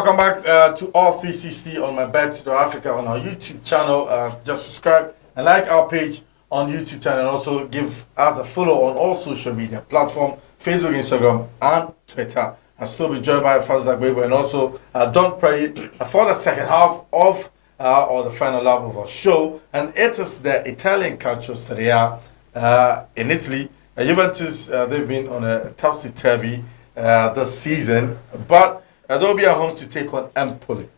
Welcome back to All 360 on MYBET.AFRICA on our YouTube channel. Just subscribe and like our page on YouTube channel, and also give us a follow on all social media platforms, Facebook, Instagram, and Twitter. And still be joined by Francis Agbebo and also Don Perry for the second half of or the final lap of our show. And it is the Italian calcio Serie in Italy. Juventus, they've been on a topsy-turvy this season, but they'll be at home to take on Empoli.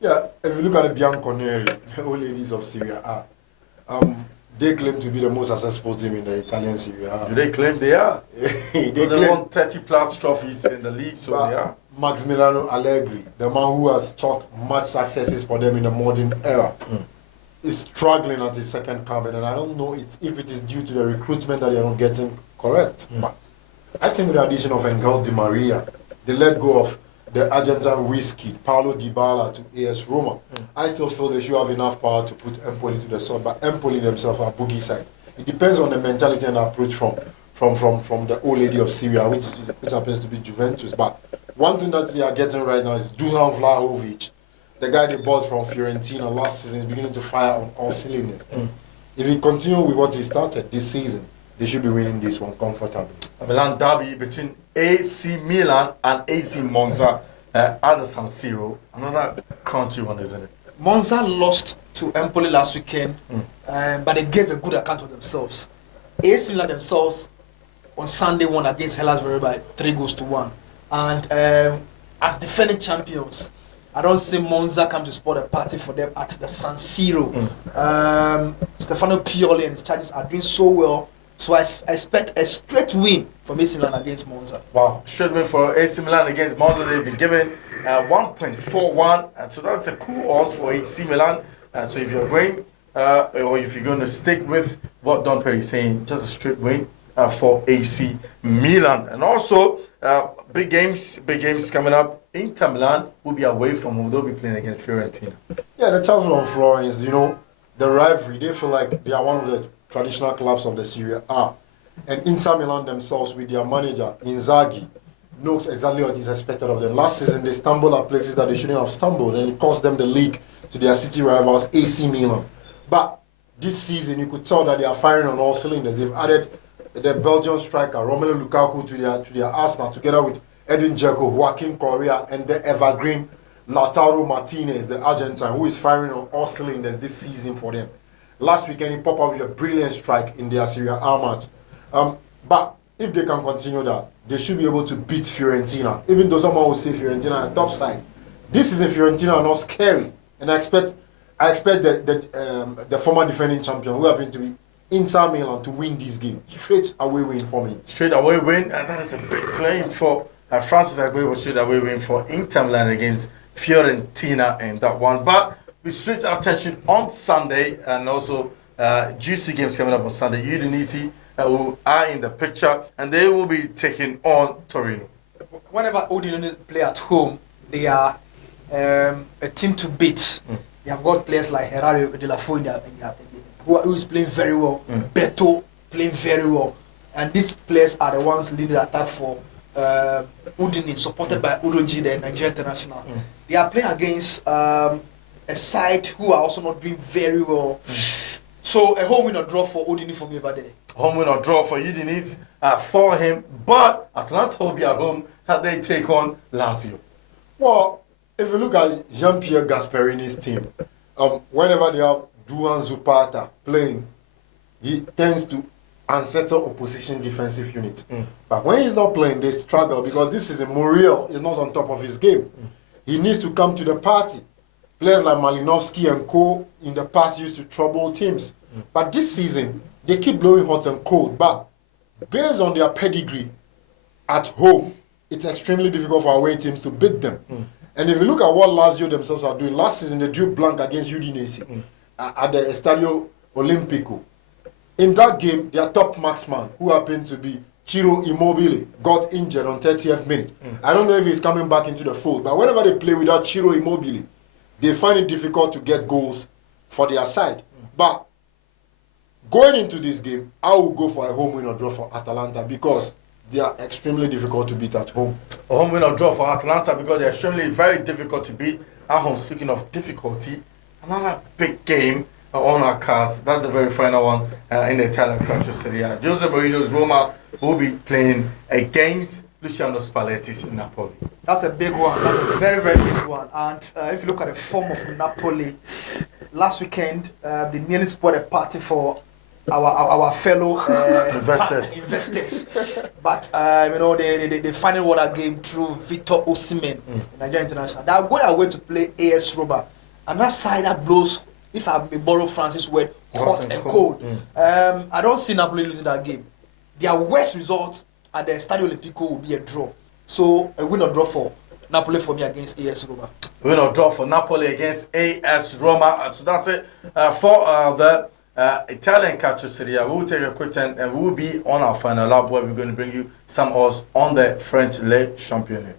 Yeah, if you look at the Bianconeri, the old ladies of Serie A, they claim to be the most successful team in the Italian Serie A. Do they claim they are? They won 30 plus trophies in the league, so they are. Maximiliano Allegri, the man who has chalked much successes for them in the modern era, is struggling at his second cabinet, and I don't know if it is due to the recruitment that they are not getting correct. But I think with the addition of Angel Di Maria, they let go of the Argentine whiskey, Paulo Dybala to AS Roma. I still feel they should have enough power to put Empoli to the sword, but Empoli themselves are boogie side. It depends on the mentality and approach from the old lady of Syria, which happens to be Juventus. But one thing that they are getting right now is Dusan Vlahovic, the guy they bought from Fiorentina last season, is beginning to fire on all cylinders. If he continues with what he started this season, they should be winning this one comfortably. A Milan derby between AC Milan and AC Monza at the San Siro. Another crunchy one, isn't it? Monza lost to Empoli last weekend, but they gave a good account of themselves. AC Milan themselves on Sunday won against Hellas Verona by 3-1. And as defending champions, I don't see Monza come to support a party for them at the San Siro. Stefano Pioli and his charges are doing so well. So I expect a straight win from AC Milan against Monza. Wow, straight win for AC Milan against Monza. They've been given 1.41, and so that's a cool odds for AC Milan. And so if you're going, or if you're going to stick with what Don Perry is saying, just a straight win for AC Milan. And also, big games coming up. Inter Milan will be away from home. They'll be playing against Fiorentina. Yeah, the Chancellor of Florence, the rivalry, they feel like they are one of the traditional clubs of the Serie A. And Inter Milan themselves, with their manager, Inzaghi, knows exactly what is expected of them. Last season, they stumbled at places that they shouldn't have stumbled, and it cost them the league to their city rivals, AC Milan. But this season, you could tell that they are firing on all cylinders. They've added the Belgian striker, Romelu Lukaku, to their arsenal, together with Edin Dzeko, Joaquin Correa, and the evergreen Lautaro Martinez, the Argentine, who is firing on all cylinders this season for them. Last weekend, he popped up with a brilliant strike in their Serie A match. But if they can continue that, they should be able to beat Fiorentina. Even though someone will say Fiorentina are top side, this is a Fiorentina are not scary. And I expect the former defending champion, who happen to be Inter Milan, to win this game. Straight away win for me. Straight away win, and that is a big claim for Francis Agbebo. Straight away win for Inter Milan against Fiorentina in that one. But we switch our attention on Sunday, and also juicy games coming up on Sunday. Udinese who are in the picture, and they will be taking on Torino. Whenever Udinese play at home, they are a team to beat. They have got players like Herrera de la Fuente, who is playing very well. Beto playing very well. And these players are the ones leading the attack for Udinese, supported by Udoji, the Nigerian international. They are playing against a side who are also not doing very well. So a home win or draw for Udinese for me over there. Home win or draw for Udinese for him, but Atalanta will be at home as they take on Lazio. Well, if you look at Jean-Pierre Gasperini's team, whenever they have Duan Zapata playing, he tends to unsettle opposition defensive unit. But when he's not playing, they struggle, because this is a Muriel is not on top of his game. He needs to come to the party. Players like Malinowski and co in the past used to trouble teams. But this season, they keep blowing hot and cold. But based on their pedigree at home, it's extremely difficult for away teams to beat them. And if you look at what Lazio themselves are doing, last season they drew blank against Udinese at the Estadio Olimpico. In that game, their top marksman, who happened to be Ciro Immobile, got injured on 30th minute. I don't know if he's coming back into the fold, but whenever they play without Ciro Immobile, they find it difficult to get goals for their side. But going into this game, I will go for a home win or draw for Atalanta, because they are extremely difficult to beat at home. A home win or draw for Atalanta because they're extremely very difficult to beat at home. Speaking of difficulty, another big game on our cards. That's the very final one in the Italian country, Serie. Jose Mourinho's Roma will be playing against Luciano Spalletti's Napoli. That's a big one. That's a very, very big one. And if you look at the form of Napoli, last weekend they nearly spoiled a party for our fellow investors. But they finally won that game through Victor Osimhen, Nigerian international. They are going away to play AS Roma, and that side that blows. If I may borrow Francis' word, hot and cold. I don't see Napoli losing that game. Their worst result at the Stadio Olimpico will be a draw. So a win or draw for Napoli for me against AS Roma. Win or draw for Napoli against AS Roma. So that's it for the Italian Calcio Serie. We will take a quick time and we will be on our final lap where we're going to bring you some odds on the French Le Championnat.